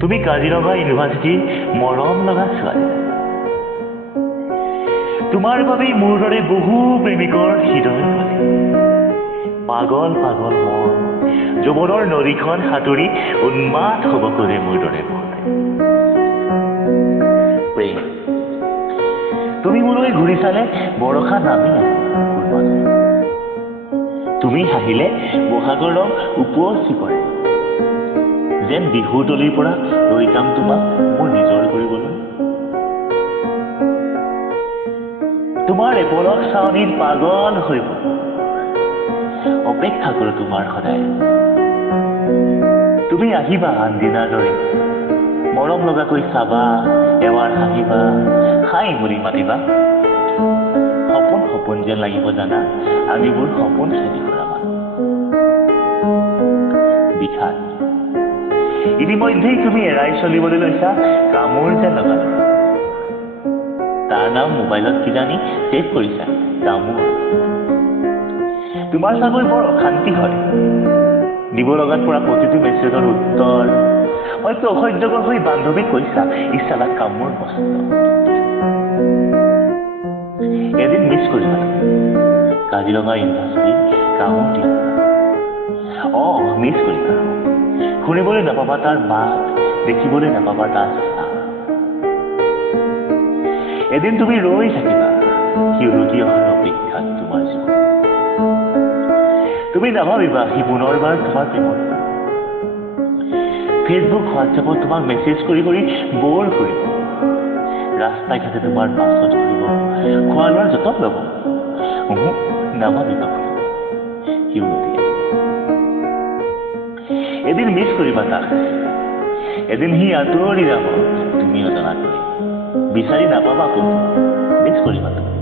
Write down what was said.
তুমি কাজিৰঙা ইউনিভাৰ্চিটিৰ মৰম লগা ছোৱালী। তোমাৰ বাবেই মোৰ দৰে বহু প্ৰেমিকৰ হৃদয় গলে। পাগল পাগল মন যৌৱনৰ নদীখন সাঁতুৰি উন্মাদ হ'ব খোজে মোৰ দৰে মনে। প্ৰেম তুমি মোলৈ ঘূৰি চালে বৰষা নামি আহে মোৰ মাজত। তুমি হাঁহিলে বহাগৰ ৰং উপচি পৰে। যেন বিহুৰ তলিৰ পৰা লৈ যাম তোমাক মোৰ নিজৰ কৰিবলৈ। তোমাৰ এপলক চাৱনীত পাগল হৈ অপেক্ষা কৰো তোমাৰ সদায়। তুমি আহিবা আনদিনাৰ দৰে মৰম লগাকৈ চাবা, এবাৰ হাঁহিবা, হাই বুলি মাতিবা। সপোন সপোন যেন লাগিব জানা আমিবোৰ সপোন খেদি কৰা মানুহ। বিষাদ ইতিমধ্যেই তুমি এৰাই চলিবলৈ লৈছা কামোৰ যেন লগালো। তাৰ নাম মোবাইলত কিজানি ছেভ কৰিছা কামোৰ। তোমাৰ চাগৈ বৰ অশান্তি হয় দিব লগাত পৰা প্ৰতিটো মেছেজৰ উত্তৰ। হয়তো অসহ্যকৰ হৈ বান্ধৱীক কৈছা ইচ্ছালাক কামোৰ বস্ত। এদিন মিছ কৰিবা কাজিৰঙা ইউনিভাৰ্চিটি কামোৰ দিয়া। মিছ কৰিবা শুনিবলৈ নাপাবা তাৰ মাত, দেখিবলৈ নাপাবা তাৰ ছাঁ। এদিন তুমি ৰৈ থাকিবা সি উলটি অহাৰ অপেক্ষাত তোমাৰ জীৱন। তুমি নাভাবিবা সি পুনৰবাৰ তোমাৰ প্ৰেমত। ফেচবুক হোৱাটছএপত তোমাক মেছেজ কৰি কৰি বৰ কৰিব। ৰাস্তাই ঘাটে তোমাৰ বাছত ঘূৰিব, খোৱা লোৱাৰ যতন ল'ব। নাভাবিবা সি উলটি আহিব। এদিন মিছ কৰিবা তাক। এদিন সি আঁতৰি যাব তুমি নজনাকৈ। বিচাৰি নাপাবা ক'তো মিছ কৰিবা তুমি।